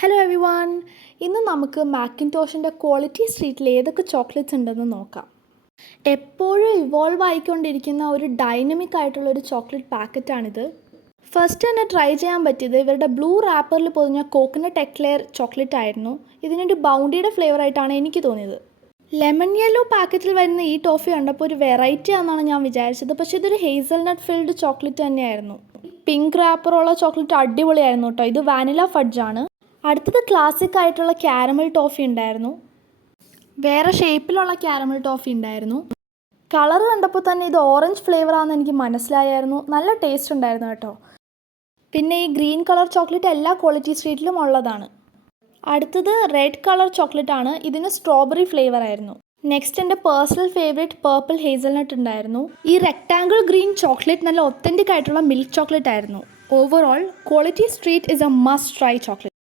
Hello every one. ഇന്ന് നമുക്ക് മാക്കിൻടോഷിൻ്റെ quality സ്ട്രീറ്റിൽ ഏതൊക്കെ ചോക്ലേറ്റ്സ് ഉണ്ടെന്ന് നോക്കാം. എപ്പോഴും ഇവോൾവ് ആയിക്കൊണ്ടിരിക്കുന്ന ഒരു ഡൈനമിക് ആയിട്ടുള്ള ഒരു ചോക്ലേറ്റ് പാക്കറ്റാണിത്. ഫസ്റ്റ് തന്നെ ട്രൈ ചെയ്യാൻ പറ്റിയത് ഇവരുടെ ബ്ലൂ റാപ്പറിൽ പൊതിഞ്ഞ കോക്കനട്ട് എക്ലെയർ ചോക്ലേറ്റ് ആയിരുന്നു. ഇതിനൊരു ബൗണ്ടിയുടെ ഫ്ലേവർ ആയിട്ടാണ് എനിക്ക് തോന്നിയത്. ലെമൺ യെല്ലോ പാക്കറ്റിൽ വരുന്ന ഈ ടോഫി കണ്ടപ്പോൾ ഒരു വെറൈറ്റി ആണെന്നാണ് ഞാൻ വിചാരിച്ചത്, പക്ഷേ ഇതൊരു ഹേസൽനട്ട് ഫിൽഡ് ചോക്ലേറ്റ് തന്നെയായിരുന്നു. പിങ്ക് റാപ്പറുള്ള ചോക്ലേറ്റ് അടിപൊളിയായിരുന്നു കേട്ടോ. ഇത് വാനില ഫഡ്ജാണ്. അടുത്തത് ക്ലാസിക് ആയിട്ടുള്ള ക്യാരമൽ ടോഫി ഉണ്ടായിരുന്നു. വേറെ ഷേപ്പിലുള്ള ക്യാരമൽ ടോഫി ഉണ്ടായിരുന്നു. കളർ കണ്ടപ്പോൾ തന്നെ ഇത് ഓറഞ്ച് ഫ്ലേവർ ആണെന്ന് എനിക്ക് മനസ്സിലായായിരുന്നു. നല്ല ടേസ്റ്റ് ഉണ്ടായിരുന്നു കേട്ടോ. പിന്നെ ഈ ഗ്രീൻ കളർ ചോക്ലേറ്റ് എല്ലാ ക്വാളിറ്റി സ്ട്രീറ്റിലും ഉള്ളതാണ്. അടുത്തത് റെഡ് കളർ ചോക്ലേറ്റ് ആണ്. ഇതിന് സ്ട്രോബെറി ഫ്ലേവർ ആയിരുന്നു. നെക്സ്റ്റ് എൻ്റെ പേഴ്സണൽ ഫേവറേറ്റ് പേർപ്പിൾ ഹേസൽനട്ട് ഉണ്ടായിരുന്നു. ഈ റെക്ടാങ്കിൾ ഗ്രീൻ ചോക്ലേറ്റ് നല്ല ഒത്തൻറ്റിക് ആയിട്ടുള്ള മിൽക്ക് ചോക്ലേറ്റ് ആയിരുന്നു. Overall quality street is A must try chocolate.